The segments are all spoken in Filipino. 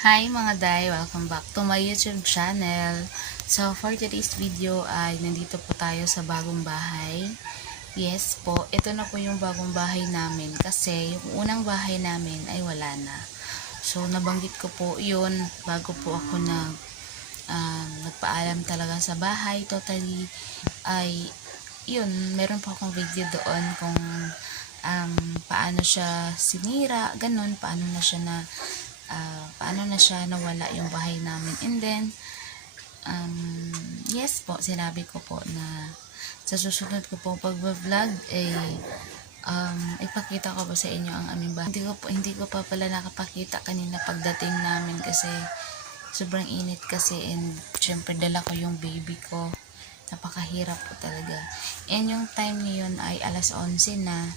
Hi mga day! Welcome back to my YouTube channel. So for today's video ay nandito po tayo sa bagong bahay. Yes po, ito na po yung bagong bahay namin kasi yung unang bahay namin ay wala na. So nabanggit ko po yun bago po ako nagpaalam talaga sa bahay. Totally ay yun, meron po akong video doon kung paano siya sinira, ganun, paano na siya nawala yung bahay namin. And then yes po, sinabi ko po na sa susunod ko po pag-vlog ipakita ko po sa inyo ang aming bahay. Hindi ko pa pala nakapakita kanina pagdating namin kasi sobrang init kasi, and syempre dala ko yung baby ko. Napakahirap po talaga. And yung time niyon ay alas 11 na,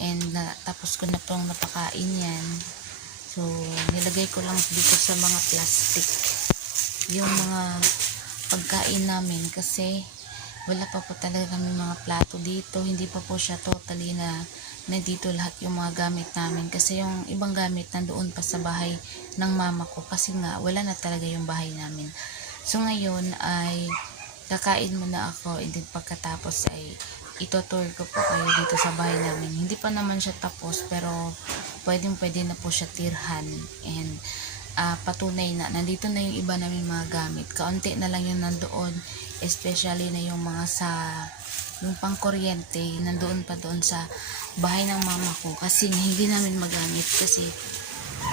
and tapos ko na pong napakain yan. So nilagay ko lang dito sa mga plastic yung mga pagkain namin kasi wala pa po talaga kami mga plato dito. Hindi pa po siya totally na dito lahat yung mga gamit namin kasi yung ibang gamit nandoon pa sa bahay ng mama ko kasi nga wala na talaga yung bahay namin. So ngayon ay kakain muna ako, and then pagkatapos ay ito-tour ko po kayo dito sa bahay namin. Hindi pa naman siya tapos pero pwede na po siya tirhan, and patunay na nandito na yung iba namin mga gamit. Kaunti na lang yung nandoon, especially na yung mga yung pangkuryente nandoon pa doon sa bahay ng mama ko kasi hindi namin magamit kasi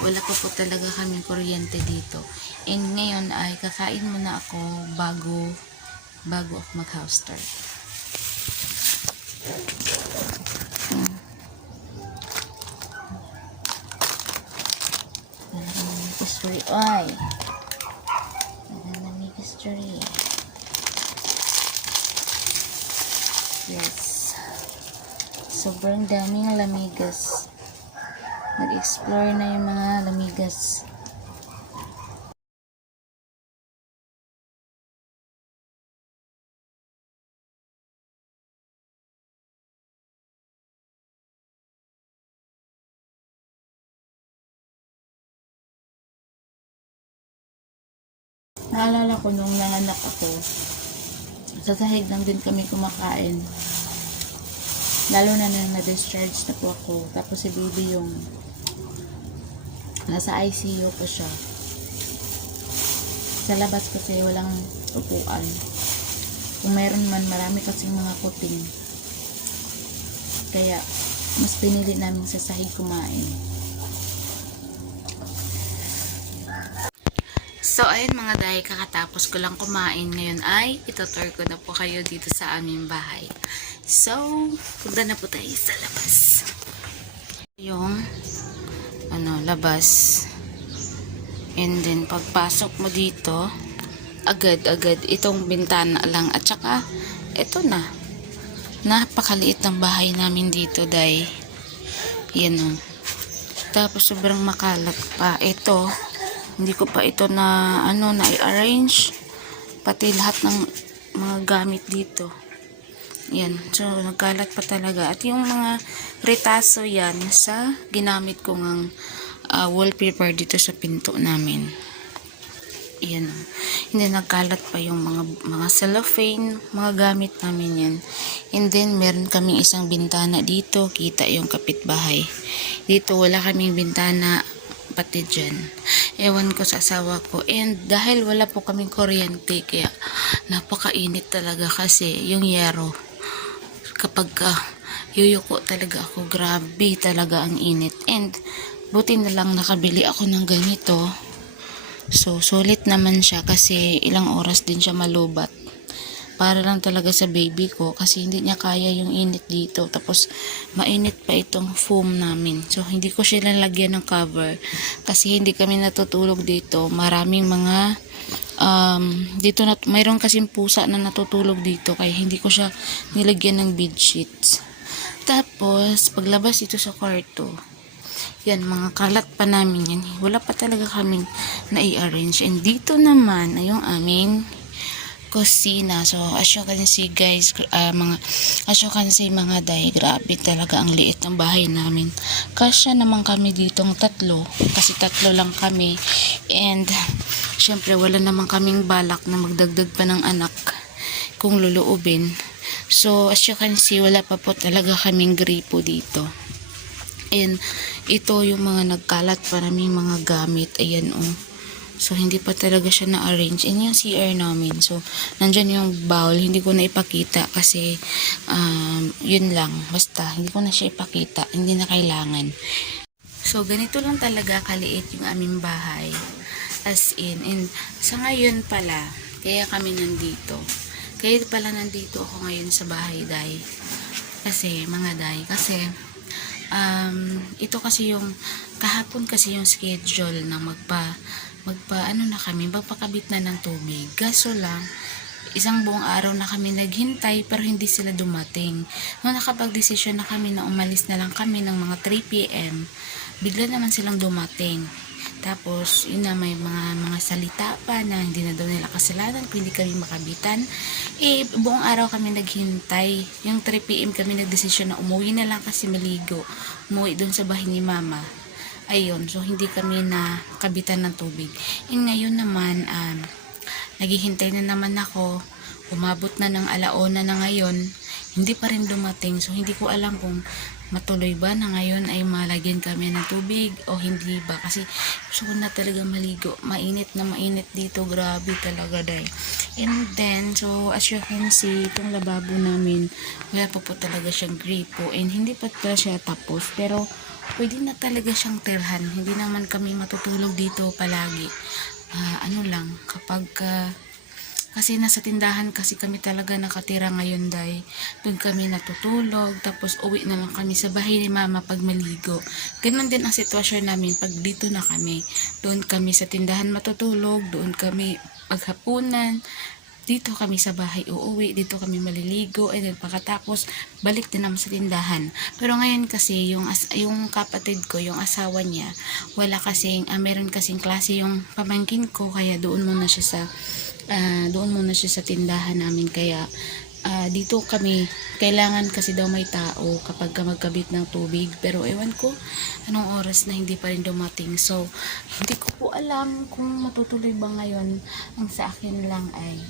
wala pa po talaga kaming kuryente dito. And ngayon ay kakain muna ako bago ako mag-house tour. History. Ay! Nagandang history. Yes. Sobrang daming lamigas. Nag-explore na yung mga lamigas. Naalala ko nung nanganak ako, sa sahig lang din kami kumakain. Lalo na nang na-discharge na po ako. Tapos si baby yung nasa ICU po siya. Sa labas kasi walang upuan. Kung meron man, marami kasing mga kuting. Kaya mas pinili namin sa sahig kumain. So ayun mga day, kakatapos ko lang kumain. Ngayon ay itutour ko na po kayo dito sa aming bahay. So punta na po tayo sa labas. Yung labas. And then pagpasok mo dito, agad itong bintana lang, at saka ito na. Napakaliit ng bahay namin dito, day. Yan o. Tapos sobrang makalat pa. Ito, hindi ko pa ito na-arrange. Pati lahat ng mga gamit dito. Yan. So, nagkalat pa talaga. At yung mga retaso yan sa ginamit ko ng wallpaper dito sa pinto namin. Yan. Hindi, nagkalat pa yung mga cellophane, mga gamit namin yan. And then, meron kaming isang bintana dito. Kita yung kapitbahay. Dito, wala kaming bintana pati dyan. Ewan ko sa asawa ko. And dahil wala po kaming kuryente, kaya napakainit talaga kasi yung yero. Kapag yuyuko talaga ako, grabe talaga ang init. And buti na lang nakabili ako ng ganito. So, sulit naman siya kasi ilang oras din siya malubat. Para lang talaga sa baby ko kasi hindi niya kaya yung init dito. Tapos, mainit pa itong foam namin. So, hindi ko siya lalagyan ng cover kasi hindi kami natutulog dito. Maraming mga dito mayroon kasing pusa na natutulog dito kaya hindi ko siya nilagyan ng bed sheets. Tapos, paglabas dito sa kwarto, yan, mga kalat pa namin yan. Wala pa talaga kaming na-i-arrange. And dito naman ay yung aming kusina. So, as you can see guys, mga day, grabe talaga ang liit ng bahay namin. Kasya naman kami ditong tatlo, kasi tatlo lang kami. And syempre wala naman kaming balak na magdagdag pa ng anak kung luluubin. So as you can see, wala pa po talaga kaming gripo dito. And ito yung mga nagkalat, maraming mga gamit. Ayan oh. So hindi pa talaga siya na-arrange. And yung CR namin. So nandyan yung bowl. Hindi ko na ipakita kasi yun lang. Basta hindi ko na siya ipakita. Hindi na kailangan. So ganito lang talaga kaliit yung aming bahay. As in. And sa ngayon pala, kaya kami nandito. Kaya pala nandito ako ngayon sa bahay, Day. Kasi mga Day. Kasi ito kasi yung kahapon kasi yung schedule na magpakabit na ng tubig. Kaso lang isang buong araw na kami naghintay pero hindi sila dumating. Nung nakapag-desisyon na kami na umalis na lang kami ng mga 3 PM, bigla naman silang dumating. Tapos, yun na, may mga salita pa na hindi na daw nila kasalanan kung hindi kami makabitan. Buong araw kami naghintay. Yung 3 PM kami nagdesisyon na umuwi na lang kasi maligo. Umuwi doon sa bahay ni Mama. Ayun, so hindi kami na kabitan ng tubig. And ngayon naman, naghihintay na naman ako. Umabot na ng 1:00 na ngayon. Hindi pa rin dumating. So, hindi ko alam kung matuloy ba na ngayon ay malagyan kami ng tubig o hindi ba. Kasi gusto ko na talaga maligo. Mainit na mainit dito. Grabe talaga, Day. And then, so as you can see, itong lababo namin, wala pa po talaga siyang gripo. And hindi pa talaga siya tapos. Pero, pwede na talaga siyang tirhan. Hindi naman kami matutulog dito palagi. Ano lang, kapag kasi nasa tindahan kasi kami talaga nakatira ngayon, Day. Doon kami natutulog, tapos uwi na lang kami sa bahay ni Mama pag maligo. Ganun din ang sitwasyon namin pag dito na kami. Doon kami sa tindahan matutulog, doon kami paghapunan, dito kami sa bahay uuwi, dito kami maliligo, and then pagkatapos balik din naman sa tindahan. Pero ngayon kasi yung kapatid ko, yung asawa niya, wala kasing meron kasing klase yung pamangkin ko, kaya doon muna siya sa tindahan namin. Kaya dito kami, kailangan kasi daw may tao kapag magkabit ng tubig, pero ewan ko anong oras na hindi pa rin dumating. So hindi ko po alam kung matutuloy ba ngayon. Ang sa akin lang ay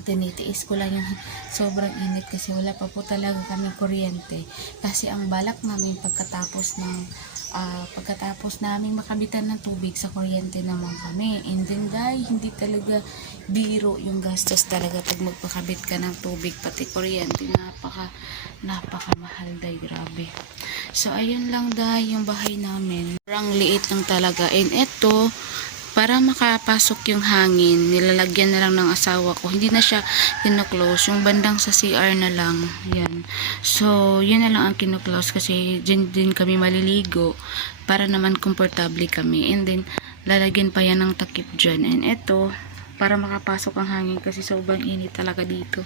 tinitiis ko lang yung sobrang init kasi wala pa po talaga kami kuryente. Kasi ang balak namin pagkatapos namin makabitan ng tubig, sa kuryente naman kami. And then, Day, hindi talaga biro yung gastos talaga pag magpakabit ka ng tubig, pati kuryente. Napaka mahal, Day, grabe. So ayun lang, Day, yung bahay namin. Parang liit lang talaga. And eto, para makapasok yung hangin, nilalagyan na lang ng asawa ko. Hindi na siya kino-close. Yung bandang sa CR na lang. Yan. So, yun na lang ang kino-close kasi dyan din kami maliligo para naman komportable kami. And then, lalagyan pa yan ng takip dyan. And eto, para makapasok ang hangin kasi sobrang init talaga dito.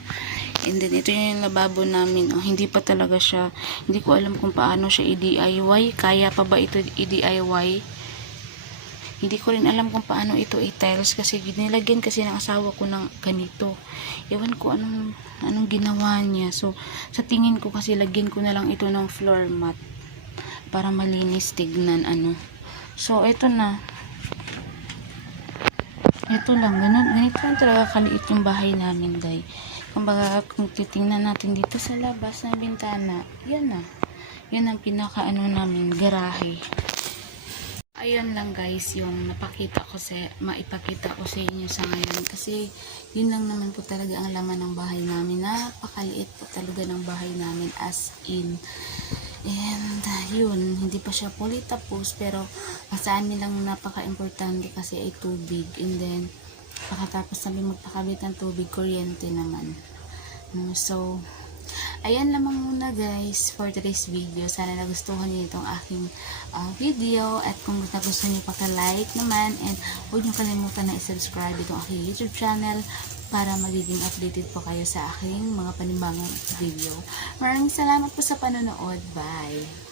And then, ito yung lababo namin. Oh, hindi pa talaga siya, hindi ko alam kung paano siya i-DIY. Kaya pa ba ito i-DIY? Hindi ko rin alam kung paano ito i-tiles kasi nilagyan kasi ng asawa ko ng ganito. Ewan ko anong ginawa niya. So, sa tingin ko kasi lagyan ko na lang ito ng floor mat para malinis tignan So, ito na. Ito lang. Ganito lang talaga kaliit yung bahay namin, Day. Kung titingnan natin dito sa labas ng bintana, yan na. Yan ang namin, garahe. Ayun lang, guys, yung maipakita ko sa inyo sa ngayon. Kasi, yun lang naman po talaga ang laman ng bahay namin. Napakaliit po talaga ng bahay namin, as in. And, yun, hindi pa siya fully tapos, pero sa amin lang napaka-importante kasi ay tubig. And then, pagkatapos namin magpakabit ng tubig, kuryente naman. So, ayan lamang muna, guys, for today's video. Sana nagustuhan niyo itong aking video. At kung nagustuhan niyo, paka-like naman. And huwag niyo kalimutan na i-subscribe itong aking YouTube channel para magiging updated po kayo sa aking mga panibagong video. Maraming salamat po sa panonood. Bye!